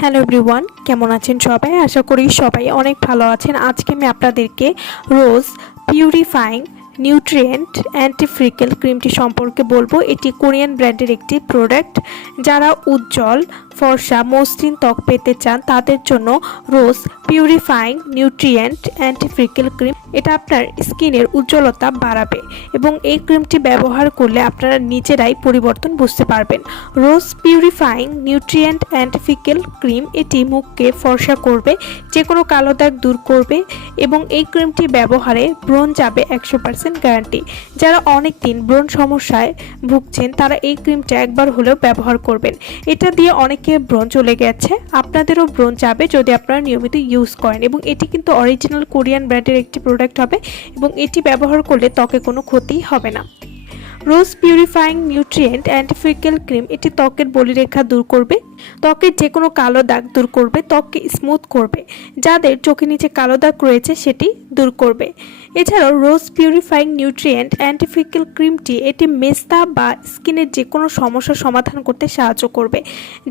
Hello everyone কেমন আছেন সবাই? আশা করি সবাই অনেক ভালো আছেন। আজকে আমি আপনাদেরকে রোজ পিউরিফাইং নিউট্রিয়েন্ট অ্যান্টিফ্রিকেল ক্রিমটি সম্পর্কে বলব। এটি কোরিয়ান ব্র্যান্ডের একটি প্রোডাক্ট যারা উজ্জ্বল ফর্সা, মসৃণ ত্বক পেতে চান, তাদের জন্য rose purifying nutrient antifreckle cream এটা আপনার স্কিনের উজ্জ্বলতা বাড়াবে এবং এই ক্রিমটি ব্যবহার করলে আপনারা নিজেরাই পরিবর্তন বুঝতে পারবেন। Rose purifying nutrient antifreckle cream এটি মুখকে ফর্সা করবে যে কোনো কালো দাগ দূর করবে এবং এই ক্রিমটি ব্যবহারে ব্রণ যাবে একশো পার্সেন্ট গ্যারান্টি যারা অনেক দিন ব্রণ সমস্যায় ভুগছেন, তারা এই ক্রিমটা একবার হলেও ব্যবহার করবেন। এটা দিয়ে অনেকে ব্রণ চলে গেছে। আপনাদেরও ব্রণ যাবে যদি আপনারা নিয়মিত ইউজ করেন এবং এটি কিন্তু অরিজিনাল কোরিয়ান ব্র্যান্ডের একটি প্রোডাক্ট হবে এবং এটি ব্যবহার করলে ত্বকে কোনো ক্ষতি হবে না। Rose purifying nutrient antifreckle cream এটি ত্বকের বলিরেখা দূর করবে, ত্বকের যে কোনো কালো দাগ দূর করবে, ত্বককে স্মুথ করবে। যাদের চোখের নিচে কালো দাগ রয়েছে সেটি দূর করবে। এছাড়াও রোজ পিউরিফাইং নিউট্রিয়েন্ট অ্যান্টিফিক্যাল ক্রিমটি এটি মেস্তা বা স্কিনের যে কোনো সমস্যার সমাধান করতে সাহায্য করবে,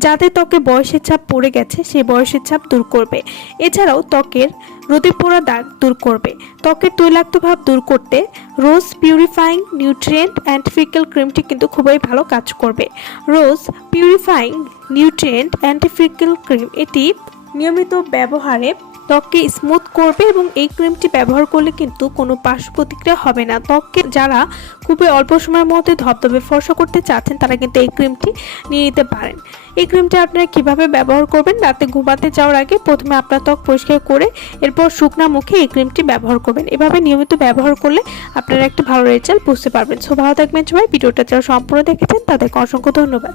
যাতে ত্বকে বয়সের ছাপ পড়ে গেছে সেই বয়সের ছাপ দূর করবে। এছাড়াও ত্বকের রোদে পোড়া দাগ দূর করবে। ত্বকের তৈলাক্ত ভাব দূর করতে রোজ পিউরিফাইং নিউট্রিয়েন্ট অ্যান্টিফিক্যাল ক্রিমটি কিন্তু খুবই ভালো কাজ করবে। Rose purifying nutrient antifreckle cream এটি নিয়মিত ব্যবহারে ত্বককে স্মুথ করবে এবং এই ক্রিমটি ব্যবহার করলে কিন্তু কোনো পার্শ্ব প্রতিক্রিয়া হবে না। ত্বককে যারা খুবই অল্প সময়ের মধ্যে ধবধবে, ফর্সা করতে চাচ্ছেন, তারা কিন্তু এই ক্রিমটি নিয়ে নিতে পারেন। এই ক্রিমটা আপনারা কীভাবে ব্যবহার করবেন? রাতে ঘুমাতে যাওয়ার আগে প্রথমে আপনার ত্বক পরিষ্কার করে এরপর শুকনা মুখে এই ক্রিমটি ব্যবহার করবেন। এভাবে নিয়মিত ব্যবহার করলে আপনারা একটা ভালো রেজাল্ট বুঝতে পারবেন। সো ভালো থাকবেন সবাই। ভিডিওটা যারা সম্পূর্ণ দেখেছেন, তাদেরকে অসংখ্য ধন্যবাদ।